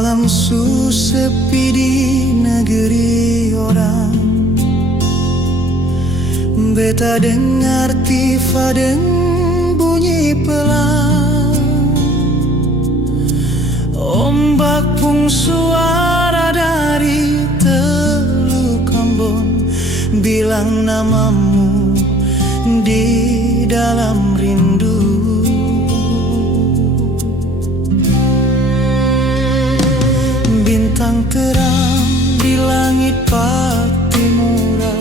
Malam su sepi di negeri orang, beta dengar tifa deng bunyi pelan. Ombak pung suara dari Teluk Ambon, bilang namamu di dalam rindu. Bintang terang di langit Patimura,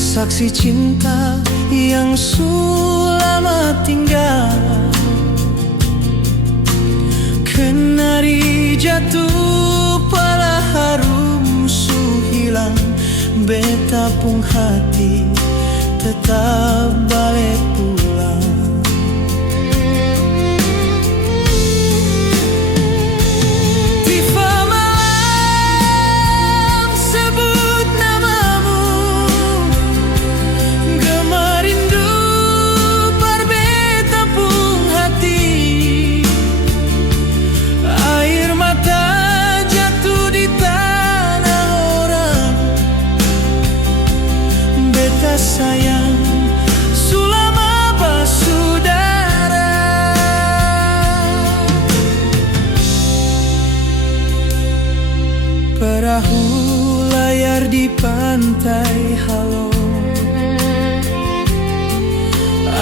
saksi cinta yang lama tinggal. Kenari jatuh pala harum su hilang, beta pung hati tetap balik pulang. Sayang, sulama basudara. Perahu layar di pantai Halo,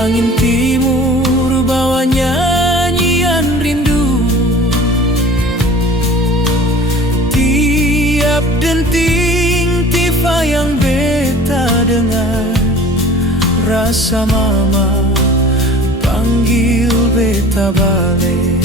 angin timur bawa nyanyian rindu. Tiap denting tifa yang beta dengar, rasa mama panggil beta balik.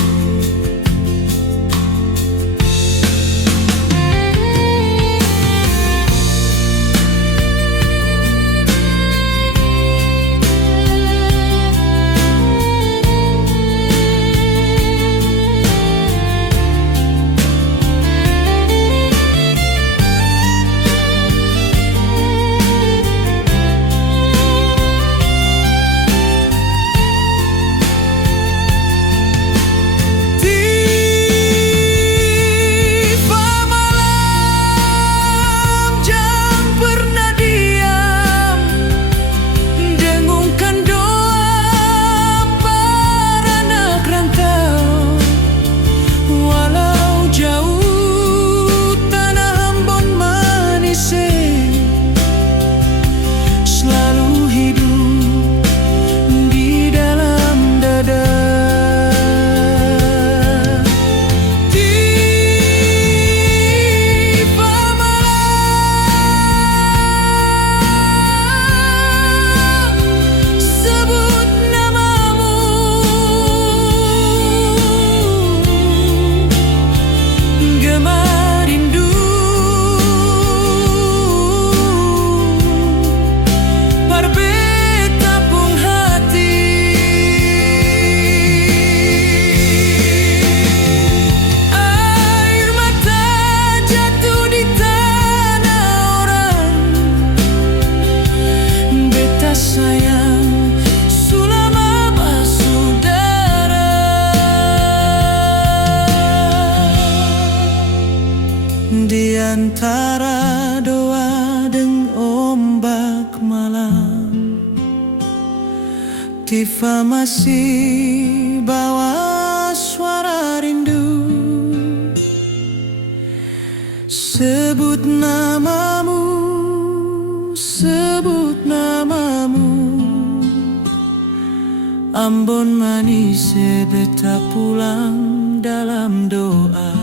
Sayang, sulama basudara. Di antara doa dan ombak malam, tifa masih bawa suara rindu. Sebut namamu, sebut namamu, Ambon manis beta pulang dalam doa.